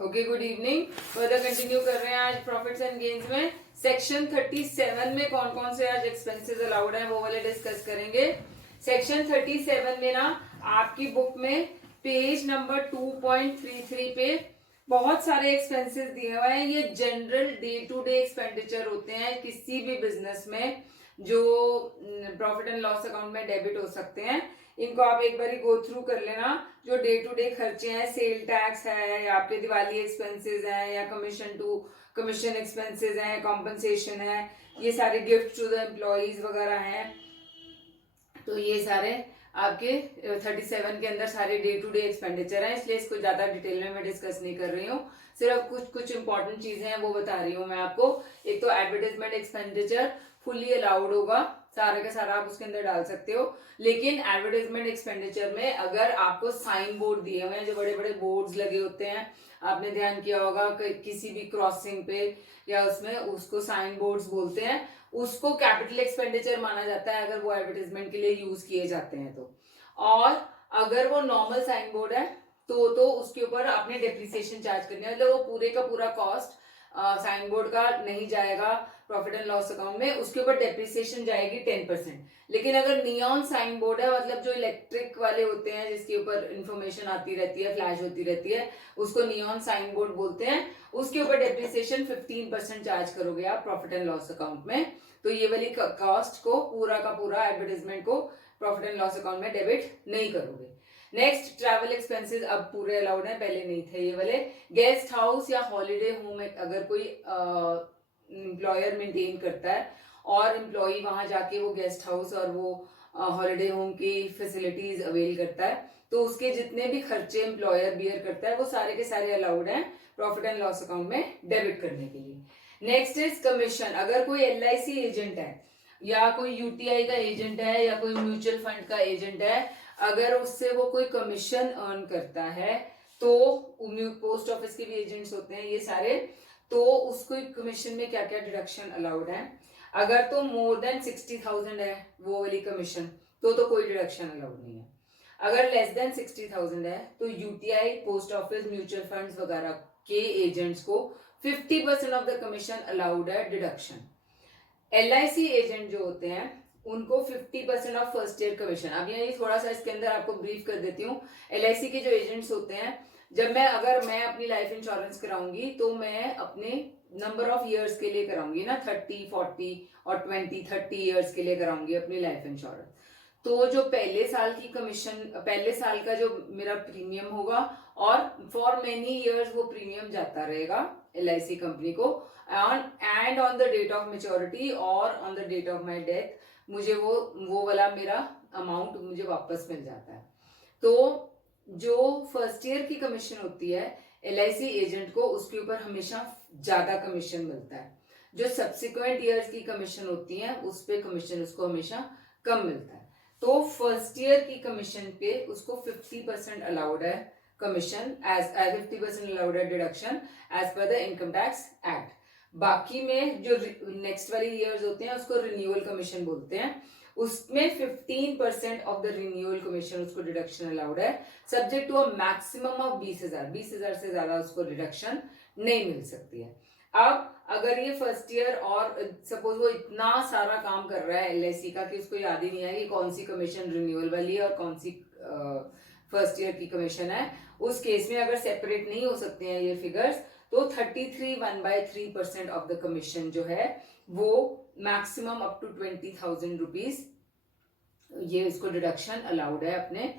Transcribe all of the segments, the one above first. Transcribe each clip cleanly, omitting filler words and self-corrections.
Okay, good evening. Further continue कर रहे हैं आज प्रॉफिट्स एंड गेन्स में। सेक्शन 37 में कौन कौन से आज एक्सपेंसेस अलाउड है वो वाले डिस्कस करेंगे। सेक्शन 37 में ना आपकी बुक में पेज नंबर 2.33 पे बहुत सारे एक्सपेंसेस दिए हुए हैं। ये general day to day expenditure होते हैं किसी भी बिजनेस में जो प्रॉफिट एंड लॉस अकाउंट में डेबिट हो सकते हैं। इनको आप एक बार गो थ्रू कर लेना। जो डे टू डे खर्चे हैं, सेल टैक्स है या आपके दिवाली एक्सपेंसेस हैं या कमीशन एक्सपेंसेस हैं, कॉम्पनसेशन है, ये सारे गिफ्ट टू द एम्प्लॉइज वगैरह हैं। तो ये सारे आपके 37 के अंदर सारे डे टू डे एक्सपेंडिचर हैं, इसलिए इसको ज्यादा डिटेल में मैं डिस्कस नहीं कर रही हूँ। सिर्फ कुछ इंपॉर्टेंट चीजें हैं वो बता रही हूँ मैं आपको। एक तो एडवर्टाइजमेंट एक्सपेंडिचर फुली अलाउड होगा, सारे का सारा आप उसके अंदर डाल सकते हो। लेकिन एडवर्टाइजमेंट एक्सपेंडिचर में अगर आपको साइन बोर्ड दिए हुए हैं, जो बड़े बड़े बोर्ड्स लगे होते हैं, आपने ध्यान किया होगा किसी भी क्रॉसिंग पे या उसमें, उसको साइन बोर्ड्स बोलते हैं, उसको कैपिटल एक्सपेंडिचर माना जाता है अगर वो एडवर्टाइजमेंट के लिए यूज किए जाते हैं तो। और अगर वो नॉर्मल साइन बोर्ड है तो उसके ऊपर आपने डेप्रिसिएशन चार्ज करनी है, मतलब वो पूरे का पूरा कॉस्ट साइन बोर्ड का नहीं जाएगा प्रॉफिट एंड लॉस अकाउंट में, उसके ऊपर डेप्रिसिएशन जाएगी 10%। लेकिन अगर नियॉन साइन बोर्ड है, मतलब जो इलेक्ट्रिक वाले होते हैं जिसके ऊपर इंफॉर्मेशन आती रहती है, फ्लैश होती रहती है, उसको नियॉन साइन बोर्ड बोलते हैं, उसके ऊपर डेप्रिसिएशन 15% चार्ज करोगे आप प्रॉफिट एंड लॉस अकाउंट में। तो ये वाली कॉस्ट को पूरा का पूरा एडवर्टाइजमेंट को प्रॉफिट एंड लॉस अकाउंट में डेबिट नहीं करोगे। नेक्स्ट, ट्रैवल एक्सपेंसेस अब पूरे अलाउड है, पहले नहीं थे ये वाले। गेस्ट हाउस या हॉलीडे होम अगर कोई एम्प्लॉयर मेंटेन करता है और एम्प्लॉय वहां जाके वो गेस्ट हाउस और वो हॉलीडे होम की फैसिलिटीज अवेल करता है, तो उसके जितने भी खर्चे एम्प्लॉयर बियर करता है वो सारे के सारे अलाउड हैं प्रॉफिट एंड लॉस अकाउंट में डेबिट करने के लिए। Next is commission. अगर कोई LIC एजेंट है या कोई UTI का एजेंट है या कोई म्यूचुअल फंड का एजेंट है, अगर उससे वो कोई कमीशन अर्न करता है, तो पोस्ट ऑफिस के भी एजेंट्स होते हैं ये सारे, तो उसको कमीशन में क्या क्या डिडक्शन अलाउड है। अगर तो मोर देन 60,000 है वो वाली कमीशन, तो कोई डिडक्शन अलाउड नहीं है। अगर लेस देन 60,000 है तो UTI, post office, mutual funds वगैरह के एजेंट्स को 50% ऑफ द कमीशन अलाउड है डिडक्शन। LIC एजेंट जो होते हैं उनको 50% ऑफ फर्स्ट ईयर कमीशन। अब ये थोड़ा सा इसके अंदर आपको ब्रीफ कर देती हूँ। LIC के जो एजेंट्स होते हैं, अगर मैं अपनी लाइफ इंश्योरेंस कराऊंगी तो मैं अपने नंबर ऑफ इयर्स के लिए कराऊंगी ना, 30, 40 और 30 इयर्स के लिए कराऊंगी अपनी लाइफ इंश्योरेंस। तो जो पहले साल की कमीशन, पहले साल का जो मेरा प्रीमियम होगा, और फॉर मेनी इयर्स वो प्रीमियम जाता रहेगा LIC कंपनी को, and on the date of maturity और on the date of my death मुझे वो वाला मेरा अमाउंट मुझे वापस मिल जाता है। तो जो फर्स्ट ईयर की कमीशन होती है LIC एजेंट को, उसके ऊपर हमेशा ज्यादा कमीशन मिलता है। जो सब्सिक्वेंट ईयर्स की कमीशन होती है उस पे कमीशन उसको हमेशा कम मिलता है। तो फर्स्ट ईयर की कमीशन पे उसको 50% अलाउड है कमीशन, एज 50% अलाउड है deduction as per the income tax act. बाकी में जो नेक्स्ट वाली ईयर्स होते हैं उसको रिन्यूअल कमीशन बोलते हैं, उसमें 15% ऑफ द रिन्यूअल कमीशन उसको डिडक्शन अलाउड है, subject to a maximum of 20,000। 20,000 से ज्यादा उसको डिडक्शन नहीं मिल सकती है। अब अगर ये फर्स्ट ईयर और सपोज वो इतना सारा काम कर रहा है LIC का कि उसको याद ही नहीं है कि कौन सी कमीशन रिन्यूअल वाली है और कौन सी फर्स्ट ईयर की कमीशन है, उस केस में अगर सेपरेट नहीं हो सकते हैं ये फिगर्स, तो 33 ऑफ द कमीशन जो है वो मैक्सिमम अप टू 20,000 रुपीज ये इसको डिडक्शन अलाउड है अपने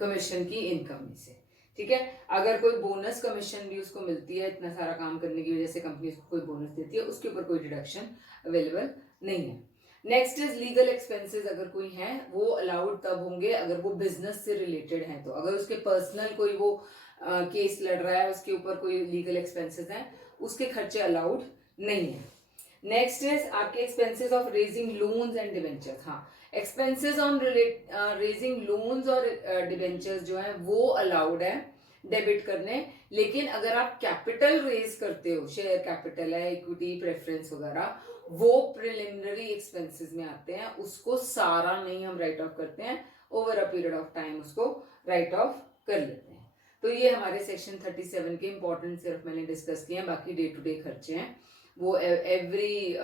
कमीशन की इनकम में से। ठीक है। अगर कोई बोनस कमीशन भी उसको मिलती है इतना सारा काम करने की वजह से, कंपनी उसको कोई बोनस देती है, उसके ऊपर कोई डिडक्शन अवेलेबल नहीं है। Next is legal expenses. अगर कोई है वो अलाउड तब होंगे अगर वो बिजनेस से रिलेटेड है, तो अगर उसके पर्सनल कोई वो केस लड़ रहा है, उसके ऊपर कोई लीगल एक्सपेंसेस हैं, उसके खर्चे अलाउड नहीं है। नेक्स्ट इज आपके expenses of raising loans and debentures. हाँ, एक्सपेंसेस ऑन रेजिंग लोन्स और डिवेंचर्स जो है वो अलाउड है डेबिट करने। लेकिन अगर आप कैपिटल रेज करते हो, शेयर कैपिटल है, इक्विटी प्रेफरेंस वगैरह, वो प्रिलिमिनरी एक्सपेंसेस में आते हैं, उसको सारा नहीं हम राइट ऑफ करते हैं, over a period of time उसको राइट ऑफ कर लेते हैं। तो ये हमारे सेक्शन 37 के इंपॉर्टेंट सिर्फ मैंने डिस्कस किए हैं, बाकी डे टू डे खर्चे हैं वो every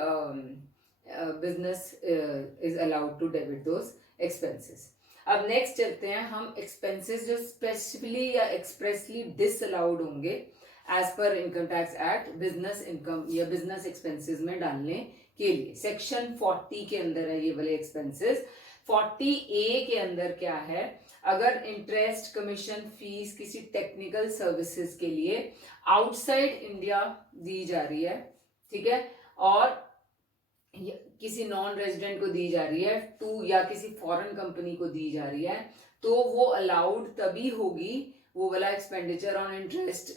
business is allowed to debit those expenses. अब नेक्स्ट चलते हैं हम एक्सपेंसेस जो स्पेसिफिकली या एक्सप्रेसली डिसअलाउड होंगे as per income tax act business income या बिजनेस एक्सपेंसेस में डालने के लिए। सेक्शन 40 के अंदर है ये वाले एक्सपेंसेस। 40A के अंदर क्या है, अगर इंटरेस्ट कमीशन फीस किसी टेक्निकल सर्विसेज के लिए आउटसाइड इंडिया दी जा रही है, ठीक है, और किसी नॉन रेजिडेंट को दी जा रही है टू या किसी फॉरेन कंपनी को दी जा रही है, तो वो अलाउड तभी होगी, वो वाला expenditure on interest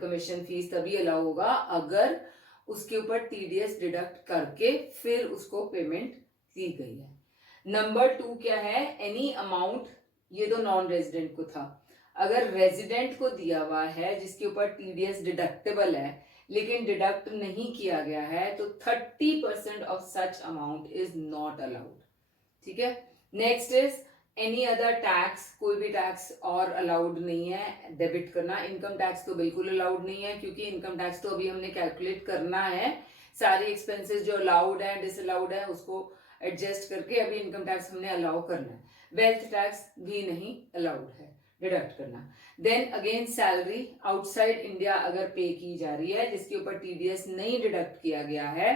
commission fees तभी अलाउ होगा अगर उसके ऊपर टीडीएस डिडक्ट करके फिर उसको पेमेंट की गई है। नंबर 2 क्या है, एनी अमाउंट, ये तो नॉन रेजिडेंट को था, अगर रेजिडेंट को दिया हुआ है जिसके ऊपर टीडीएस डिडक्टेबल है लेकिन डिडक्ट नहीं किया गया है तो 30% of such amount is not allowed, ठीक है। Next is any other tax, कोई भी टैक्स और अलाउड नहीं है डेबिट करना। इनकम टैक्स तो बिल्कुल अलाउड नहीं है क्योंकि इनकम टैक्स तो अभी हमने कैलकुलेट करना है, सारी एक्सपेंसेस जो अलाउड है डिसअलाउड है उसको एडजस्ट करके अभी इनकम टैक्स हमने अलाउ करना है। वेल्थ टैक्स भी नहीं अलाउड है डिडक्ट करना। Then again salary outside India अगर पे की जा रही है जिसके ऊपर टीडीएस नहीं डिडक्ट किया गया है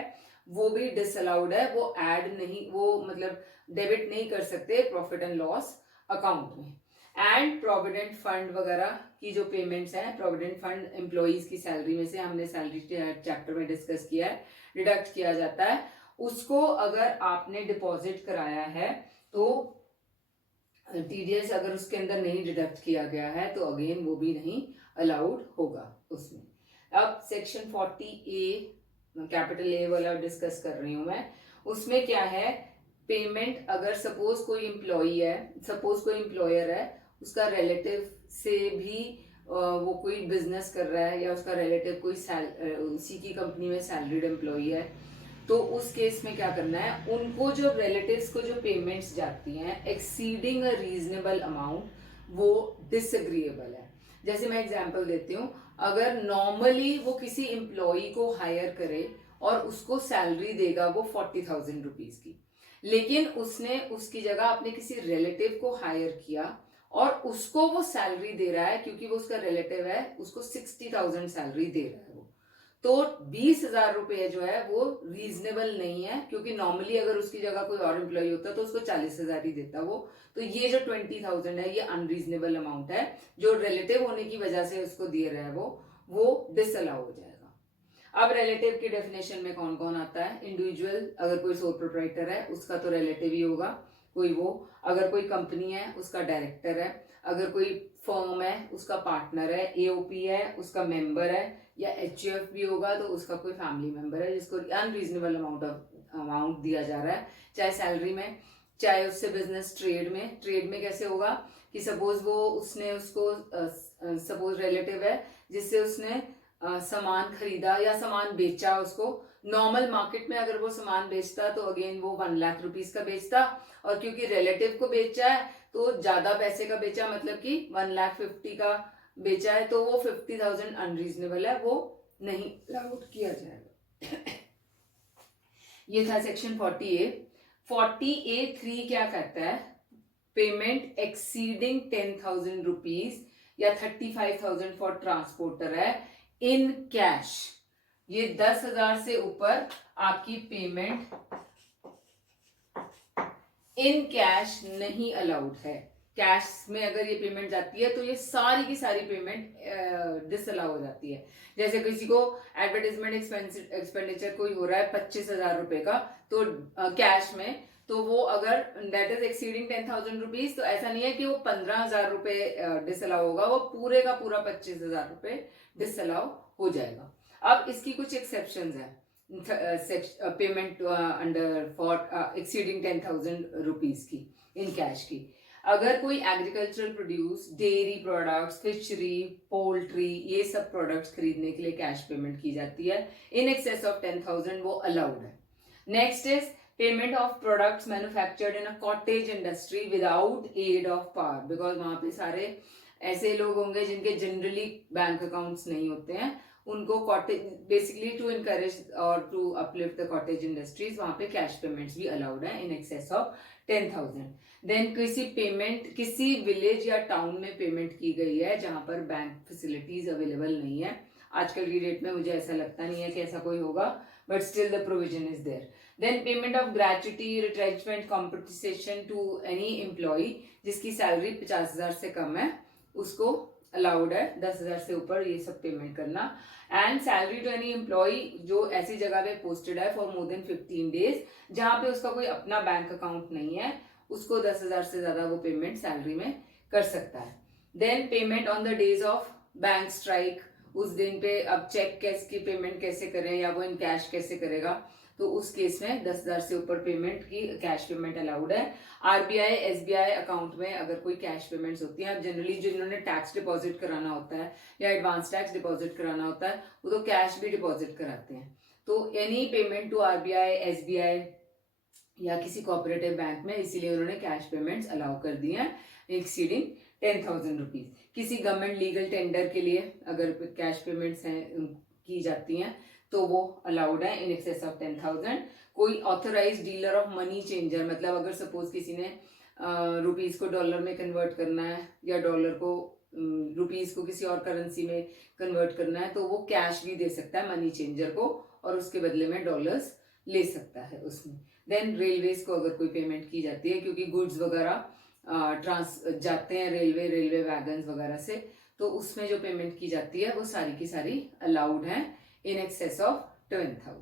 वो भी डिसअलाउड है, वो ऐड नहीं, वो मतलब डेबिट नहीं कर सकते प्रॉफिट एंड लॉस अकाउंट में। एंड प्रोविडेंट फंड वगैरह की जो पेमेंट्स हैं, प्रोविडेंट फंड एम्प्लॉइज की सैलरी में से हमने सैलरी चैप्टर में डिस्कस किया है, डिडक्ट किया जाता है, उसको अगर आपने डिपॉजिट कराया है तो टीडीएस अगर उसके अंदर नहीं डिडक्ट किया गया है तो अगेन वो भी नहीं अलाउड होगा उसमें। अब सेक्शन 40A कैपिटल ए वाला डिस्कस कर रही हूं मैं, उसमें क्या है, पेमेंट अगर सपोज कोई एम्प्लॉई है, सपोज कोई एम्प्लॉयर है, उसका रिलेटिव से भी वो कोई बिजनेस कर रहा है या उसका रिलेटिव कोई उसी की कंपनी में सैलरीड एम्प्लॉई है, तो उस केस में क्या करना है, उनको जो रिलेटिव्स को जो पेमेंट्स जाती हैं एक्सीडिंग अ रीजनेबल अमाउंट वो डिसएग्रीएबल है। जैसे मैं एग्जांपल देती हूँ, अगर नॉर्मली वो किसी एम्प्लॉई को हायर करे और उसको सैलरी देगा वो 40,000 रुपीज की, लेकिन उसने उसकी जगह अपने किसी रिलेटिव को हायर किया और उसको वो सैलरी दे रहा है क्योंकि वो उसका रिलेटिव है, उसको 60,000 सैलरी दे रहा है वो, तो 20,000 रुपए जो है वो रीजनेबल नहीं है क्योंकि नॉर्मली अगर उसकी जगह कोई और एम्प्लॉय होता तो उसको 40,000 ही देता वो, तो ये जो 20,000 है ये अनरीजनेबल अमाउंट है जो रिलेटिव होने की वजह से उसको दिए रहा है वो डिसअलाउ हो जाएगा। अब रिलेटिव की डेफिनेशन में कौन कौन आता है, इंडिविजुअल, अगर कोई सोल प्रोप्राइटर है उसका तो रिलेटिव ही होगा कोई वो, अगर कोई कंपनी है उसका डायरेक्टर है, अगर कोई फर्म है उसका पार्टनर है, एओपी है उसका मेंबर है, या एचयूएफ भी होगा तो उसका कोई फैमिली मेंबर है जिसको अनरीजनेबल अमाउंट दिया जा रहा है, चाहे सैलरी में चाहे उससे बिजनेस ट्रेड में कैसे होगा कि सपोज वो उसने उसको सपोज रिलेटिव है जिससे उसने सामान खरीदा या सामान बेचा, उसको नॉर्मल मार्केट में अगर वो सामान बेचता तो अगेन वो 1 लाख रुपीस का बेचता, और क्योंकि रिलेटिव को बेचा है तो ज्यादा पैसे का बेचा, मतलब कि 1,50,000 का बेचा है तो वो 50,000 अनरीजनेबल है, वो नहीं अलाउड किया जाएगा। ये था सेक्शन 40A। 40A3 क्या कहता है, पेमेंट एक्सीडिंग 10,000 रुपीज या 35,000 फॉर ट्रांसपोर्टर है इन कैश, ये 10,000 से ऊपर आपकी पेमेंट इन कैश नहीं अलाउड है। कैश में अगर ये पेमेंट जाती है तो ये सारी की सारी पेमेंट डिसअलाउ हो जाती है। जैसे किसी को एडवर्टाइजमेंट एक्सपेंडिचर कोई हो रहा है 25,000 रुपए का तो कैश में, तो वो अगर दैट इज एक्सीडिंग 10,000 रुपीज तो ऐसा नहीं है कि वो 15,000 रुपए डिसअलाउ होगा, वो पूरे का पूरा 25,000 रुपए डिसअलाउ हो जाएगा। अब इसकी कुछ एक्सेप्शंस है payment under for exceeding 10,000 rupees की इन कैश की। अगर कोई agricultural produce, dairy products, fishery, poultry, ये सब प्रोडक्ट्स खरीदने के लिए कैश पेमेंट की जाती है इन एक्सेस ऑफ 10,000, वो अलाउड है। Next is payment of products manufactured in a cottage industry without aid of power, because वहां पे सारे ऐसे लोग होंगे जिनके जनरली बैंक अकाउंट्स नहीं होते हैं, उनको कॉटेज, बेसिकली टू इनकरेज और to uplift the cottage industries, वहां पे कैश पेमेंट्स भी अलाउड है इन एक्सेस ऑफ 10,000। देन किसी पेमेंट, किसी विलेज या टाउन में पेमेंट की गई है जहां पर बैंक फैसिलिटीज अवेलेबल नहीं है, आजकल की डेट में मुझे ऐसा लगता नहीं है कि ऐसा कोई होगा, but still the provision is there. Then payment of gratuity, retrenchment, compensation to any employee जिसकी सैलरी 50,000 से कम है, उसको अलाउड है 10,000 से ऊपर ये सब पेमेंट करना। And salary to any employee जो ऐसी जगह पे पोस्टेड है फॉर मोर देन 15 डेज, जहां पे उसका कोई अपना बैंक अकाउंट नहीं है, उसको 10,000 से ज्यादा वो पेमेंट सैलरी में कर सकता है। Then payment on the days of bank strike, उस दिन पे अब चेक कैश की पेमेंट कैसे करें या वो इन कैश कैसे करेगा, तो उस केस में 10,000 से ऊपर पेमेंट की कैश पेमेंट अलाउड है। आरबीआई एसबीआई अकाउंट में अगर कोई कैश पेमेंट्स होती हैं, अब जनरली जिन्होंने टैक्स डिपॉजिट कराना होता है या एडवांस टैक्स डिपॉजिट कराना होता है वो तो कैश भी डिपॉजिट कराते हैं। तो any payment to RBI SBI या किसी कोऑपरेटिव बैंक में, इसीलिए उन्होंने कैश पेमेंट्स अलाउ कर दी हैं एक्सीडिंग 10,000 रुपीज। किसी गवर्नमेंट लीगल टेंडर के लिए अगर कैश पेमेंट्स हैं की जाती हैं तो वो अलाउड है इन एक्सेस ऑफ 10,000। कोई authorised dealer of money changer, मतलब अगर सपोज किसी ने रुपीज को डॉलर में कन्वर्ट करना है या डॉलर को रुपीज को किसी और करेंसी में कन्वर्ट करना है, तो वो कैश भी दे सकता है मनी चेंजर को और उसके बदले में डॉलर्स ले सकता है उसमें। देन रेलवेज को अगर कोई पेमेंट की जाती है, क्योंकि गुड्स वगैरह ट्रांस जाते हैं रेलवे वैगन वगैरह से, तो उसमें जो पेमेंट की जाती है वो सारी की सारी अलाउड है इन एक्सेस ऑफ 10,000।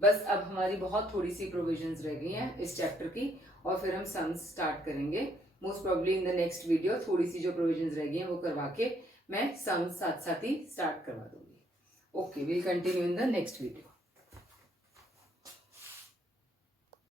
बस अब हमारी बहुत थोड़ी सी प्रोविजंस रह गई हैं इस चैप्टर की और फिर हम सम्स स्टार्ट करेंगे। Most probably in the next video थोड़ी सी जो प्रोविजंस रह गई हैं वो करवा के मैं सम्स साथ साथ ही स्टार्ट करवा दूंगी। Okay, will continue in the next video.